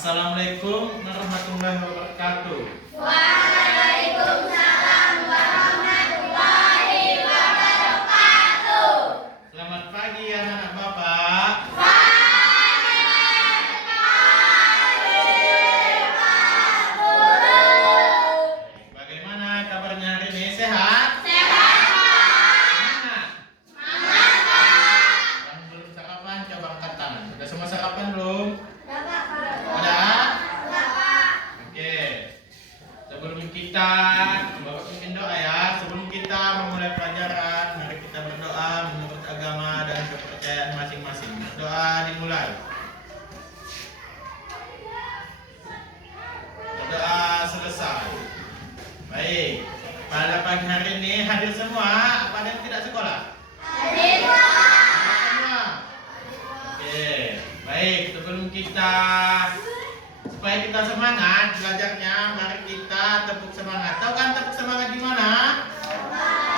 Assalamualaikum warahmatullahi wabarakatuh. Waalaikumsalam warahmatullahi wabarakatuh. Selamat pagi anak-anak Bapak. Selamat pagi Pak Guru. Bagaimana kabarnya hari ini? Sehat? Sehat Pak. Semangat? Semangat Pak. Yang belum sarapan coba angkat tangan. Sudah semua sarapan belum? Dapat Pak. Udah? Dapat. Oke. Sebelum kita Bapak pimpin doa ya. Sebelum kita memulai pelajaran, mari kita berdoa menurut agama dan kepercayaan masing-masing. Doa dimulai. Doa selesai. Baik. Pada pagi hari ini hadir semua. Apa ada yang tidak sekolah? Hadir Pak. Semua. Oke. Baik. Sebelum kita supaya kita semangat belajarnya, mari kita tepuk semangat. Tahu kan tepuk semangat di mana?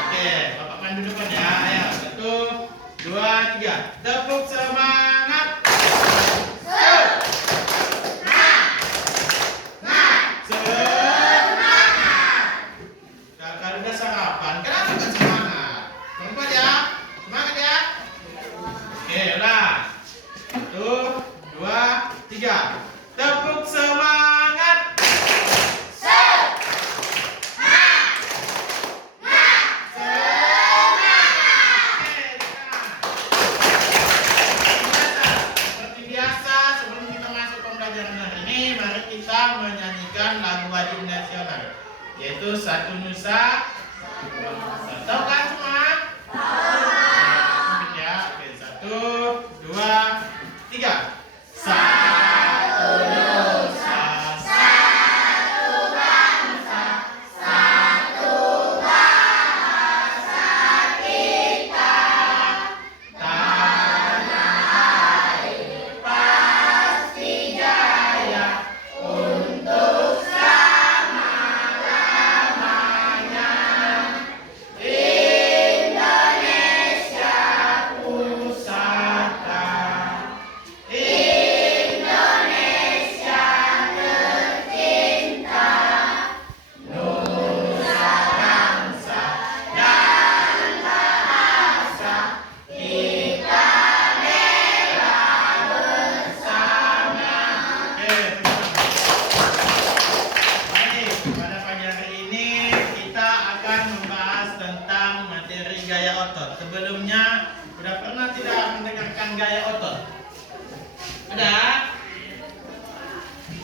Oke, Bapak pandu depan ya. Ayo, 1, 2, 3. Tepuk semangat. Kalau udah sarapan, kenapa kan semangat? Semangat ya, semangat ya. Oke, udah. 1, 2, 3. Tepuk semangat. Seperti biasa, sebelum kita masuk pembelajaran hari ini, mari kita menyanyikan lagu wajib nasional, yaitu Satu Nusa. Tahu kan semua? Mungkin ya. Oke, 1, 2, 3. Satu Nusa, Satu bangsa, satu bahasa kita. tanah air Pasti jaya untuk selama-lamanya. Indonesia pusaka. Indonesia tercinta, Nusa bangsa dan bahasa kita bela bersama. Oke, baik, pada pagi hari ini kita akan membahas tentang materi gaya otot. Sebelumnya, sudah pernah tidak mendengarkan gaya otot? Ada?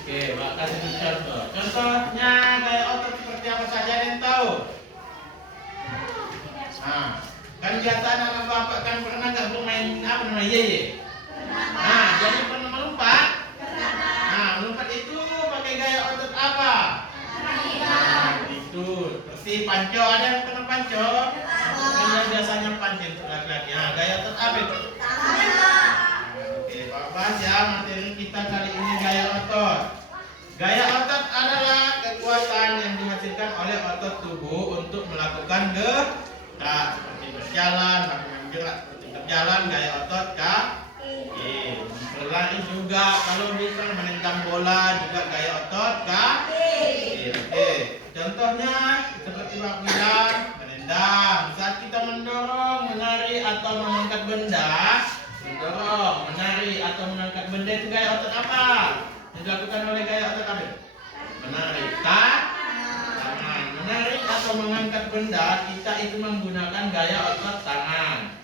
Oke, Pak kasih contoh. Contohnya gaya otot seperti apa saja, ada yang tahu? Nah, kan biasa anak Bapak kan pernah nggak bermain apa namanya ye? Nah, jadi pernah melompat? Nah, melompat itu pakai gaya otot apa? Nah, itu seperti panco. Ada yang pernah panco? Yang biasanya panco untuk laki-laki. Nah, gaya otot apa itu? Oke, Pak bahas ya materi kita kali ini gaya otot. Gaya otot adalah kekuatan yang dihasilkan oleh otot tubuh untuk melakukan gerak seperti berjalan, melakukan gerak seperti berjalan, gaya otot kaki. Berlari juga, kalau bisa menendang bola juga gaya otot kaki. Oke, contohnya seperti Pak bilang, menendang. Saat kita mendorong, menari atau mengangkat benda, mendorong, menari atau mengangkat benda itu gaya otot apa? Yang dilakukan oleh gaya otot apa? Menari, tangan. Menari atau mengangkat benda, kita itu menggunakan gaya otot tangan.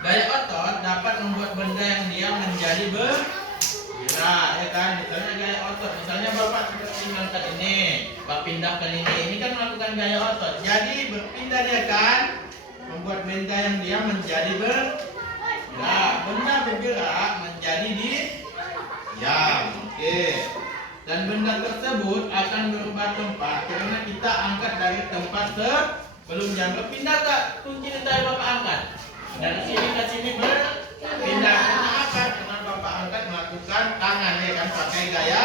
Gaya otot dapat membuat benda yang diam menjadi bergerak, ya kan? Misalnya gaya otot, misalnya Bapak seperti mengangkat ini, Bapak pindah ke ini kan melakukan gaya otot. Jadi berpindah dia kan, membuat benda yang diam menjadi bergerak. Benda bergerak menjadi diam. Oke. Dan benda tersebut akan berubah tempat karena kita angkat dari tempat sebelumnya. Berpindah ke kunci yang tadi Bapak angkat. Dari sini ke sini berpindah. Karena apa? Karena Bapak angkat melakukan tangan ya kan, pakai gaya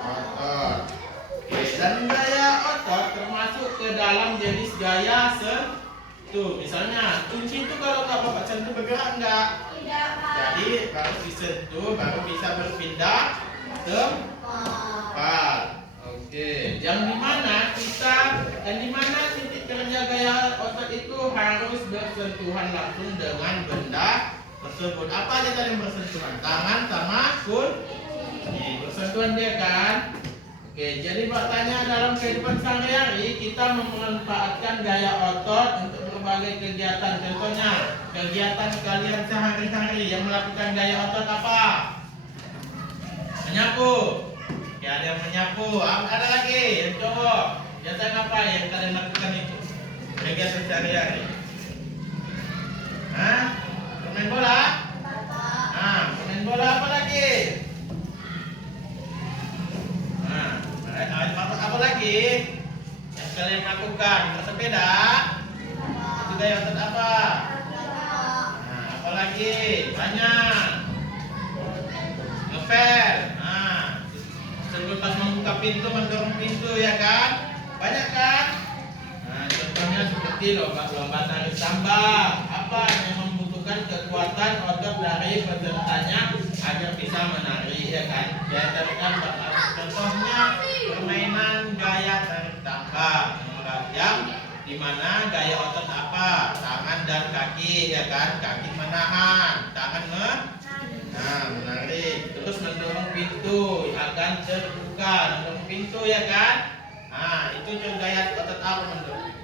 otot. Oke, dan gaya otot termasuk ke dalam jenis gaya sentuh. Misalnya kunci itu kalau Bapak sentuh bergerak enggak? Tidak Pak. Jadi baru disentuh baru bisa berpindah tempat. Oke, yang dimana titik kerja gaya otot itu harus bersentuhan langsung dengan benda tersebut. Apa aja tadi yang bersentuhan? Tangan sama kunci. Bersentuhan dia kan? Oke, jadi bertanya dalam kehidupan sehari-hari kita memanfaatkan gaya otot untuk berbagai kegiatan. Contohnya, kegiatan kalian sehari-hari yang melakukan gaya otot apa? Menyapu. Oke, ada yang menyapu. Ada lagi yang cowok. Biasa ngapain yang kalian lakukan itu? Kegiatan sehari-hari. Hah? Bermain bola? Bermain bola apa lagi? Apa lagi yang kalian lakukan? Bersepeda? Itu gaya otot apa? Apa lagi? Banyak. Ngepel. Sebelum pas membuka pintu, mendorong pintu ya kan? Banyak kan? Contohnya seperti lomba tarik tambang. Apa yang membutuhkan kekuatan otot dari pesertanya agar bisa menari ya kan? Ya kan? Contohnya permainan gaya tarik tambang yang dimana gaya otot apa? Tangan dan kaki ya kan? Kaki menahan, tangan menarik, terus mendorong pintu akan terbuka, mendorong pintu ya kan? Itu juga gaya otot apa mendorong?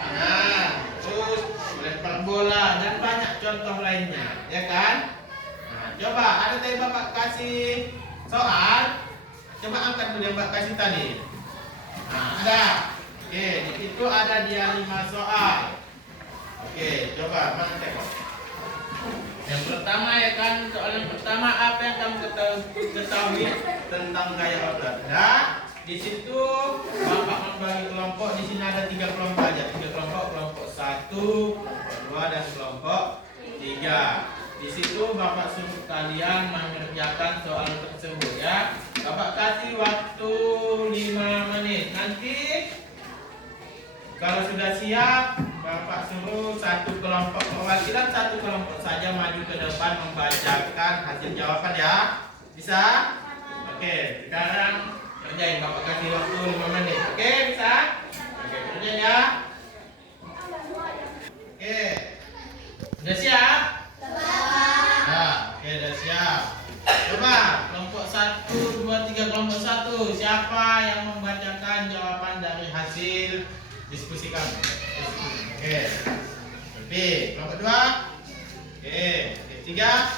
Tangan, terus lempar bola dan banyak contoh lainnya ya kan? Coba ada tadi Bapak kasih soal. Coba angkat dulu yang Mbak kasih tadi. Ada. Oke, itu ada dia 5 soal. Oke, coba mana tengok. Yang pertama ya kan, soal yang pertama apa yang kamu ketahui tentang gaya otot? Nah, di situ Bapak membagi kelompok. Di sini ada 3 kelompok aja. 3 kelompok, kelompok 1, kelompok 2 dan kelompok 3. Di situ Bapak suruh kalian mengerjakan soal tersebut ya. Bapak kasih waktu 5 menit. Nanti kalau sudah siap, Bapak suruh satu kelompok perwakilan satu kelompok saja maju ke depan membacakan hasil jawaban ya. Bisa? Oke, sekarang kerjain. Bapak kasih waktu 5 menit. Oke, bisa? Oke, kerjain ya. Oke. Udah siap? Oke, udah siap. Coba kelompok 1, 2, 3 kelompok 1. Siapa yang membacakan jawaban dari hasil diskusi kami? Oke. Oke, kelompok 2. Oke, 3.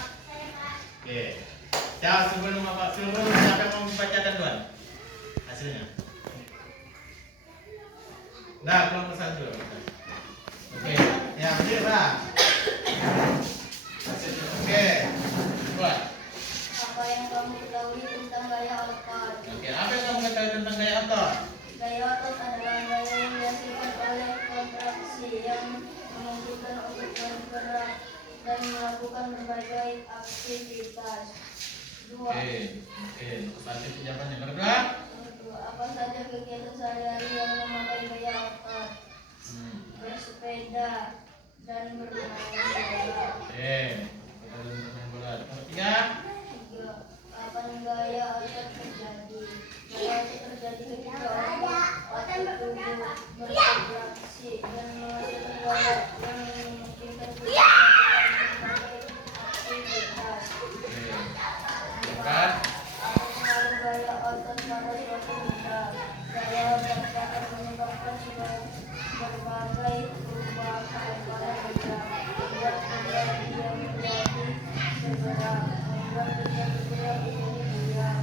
Oke. Jawab sebelum Bapak suruh, siapa yang mau membacakan duluan hasilnya? Nah, kelompok 1. Oke. Ya, betul, Pak. Oke, buat. Apa yang kamu ketahui tentang gaya otot? Oke, apa yang kamu ketahui tentang gaya otot? Gaya otot adalah gaya yang dihasilkan oleh kontraksi yang memungkinkan untuk bergerak dan melakukan berbagai aktivitas. 2. Oke, satu jawabannya. Kedua? Apa saja kegiatan sehari-hari yang memakai gaya otot? Bersepeda dan bermain bola. Oke, bermain bola. Nomor 3? 3. Kapan gaya otot terjadi? Gaya otot terjadi ketika otot tubuh berkontraksi dan menghasilkan gaya yang memungkinkan kita melakukan aktivitas. Oke, Apa pengaruh gaya otot pada suatu benda? Gaya otot dapat menyebabkan berbagai perubahan pada benda, membuat benda yang menjadi bergerak, membuat benda bergerak menjadi liar,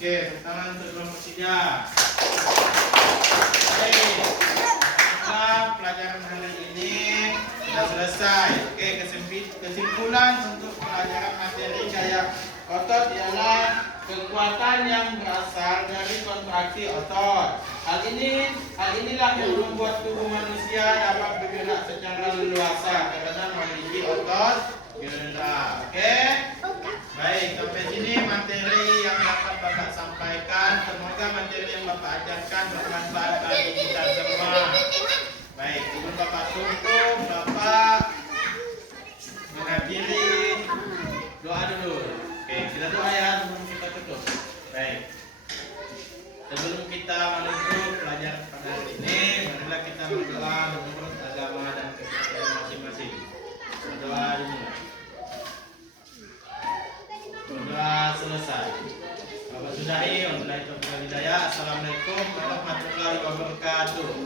Oke, tangan untuk kelompok 3. Oke, setelah pelajaran hari ini sudah selesai. Oke, kesimpulan untuk pelajaran materi gaya otot ialah kekuatan yang berasal dari kontraksi otot. Hal inilah yang membuat tubuh manusia dapat bergerak secara leluasa karena memiliki otot gerak. Oke? Baik, sampai sini materi yang dapat Bapak sampaikan. Semoga materi yang Bapak ajarkan bermanfaat bagi kita semua. Baik, sebelum Bapak tutup, Bapak menghadiri doa dulu. Oke, kita doa ya sebelum kita tutup. Baik. Sebelum kita menutup pelajaran pada hari ini, marilah kita berdoa menurut agama dan kepercayaan masing-masing. Berdoa dulu. Berdoa selesai. Bapak sudahi, wabillahi taufiq wal hidayah. Assalamualaikum warahmatullahi wabarakatuh.